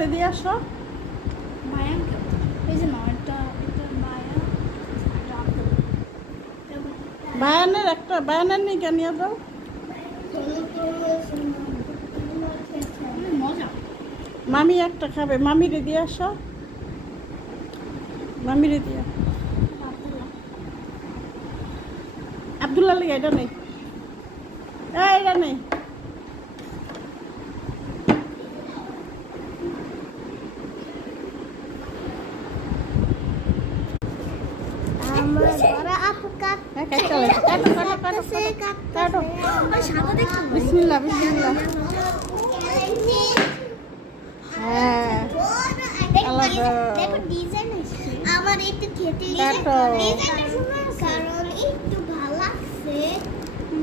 আব্দুল্লাহরে দিয়ে আসো। মায়ানকে এই যে নয়টা এটা মায়া এটা আব্দুল্লাহ। বায়ানের নিয়ে কেন নিয়ে দাও। মজা। মামি একটা খাবে, মামিরে দিয়ে আসো, মামিরে দিয়ে। আব্দুল্লাহ আব্দুল্লাহ লেগে এটা নেই, এটা নেই। বিসমিল্লাহ বিসমিল্লাহ। হ্যাঁ আমার একটু খেতে কাটো। কারণ একটু ভালো লাগছে।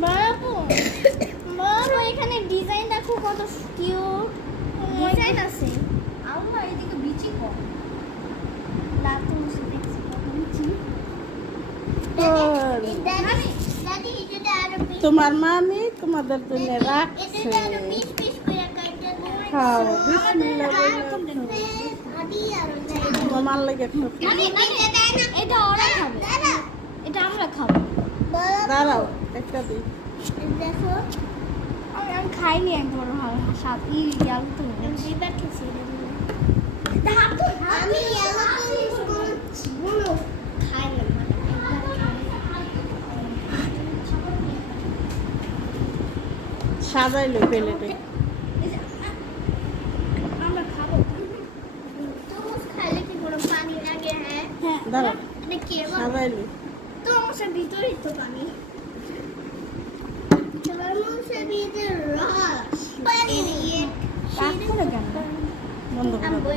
বাবু বাবু এখানে ডিজাইন দেখো কত কিউট ডিজাইন আছে। আল্লাহ এদিকে বিচি কম লাতু মুছে দেখছি কত বিচি। দাদি এটা আরো তোমার মামি তোমাদের জন্য রাখছে, এটা আরো পিস পিস করে কাটতে খাও। বিসমিল্লাহ দাদি আর তোমার লেগে এটা ওরা খাবে, এটা আমরা খাবো। দাঁড়াও একটা দিই। দেখো আমি খাইনি একবার স্বাদ ইয়াল তো জিবা খেছি আমি এগুলো খাই না সাজাইলো প্লেটে। আমরা খাবো। তরমুজ খাইলে কি কোনো পানি লাগে? হ্যাঁ হ্যাঁ দাঁড়াও এটা কি সাজাইলো। তরমুজের ভিতরেই তো পানি। তরমুজের ভিতরে রস পানি রাখো না কেন বন্ধ করে দাও।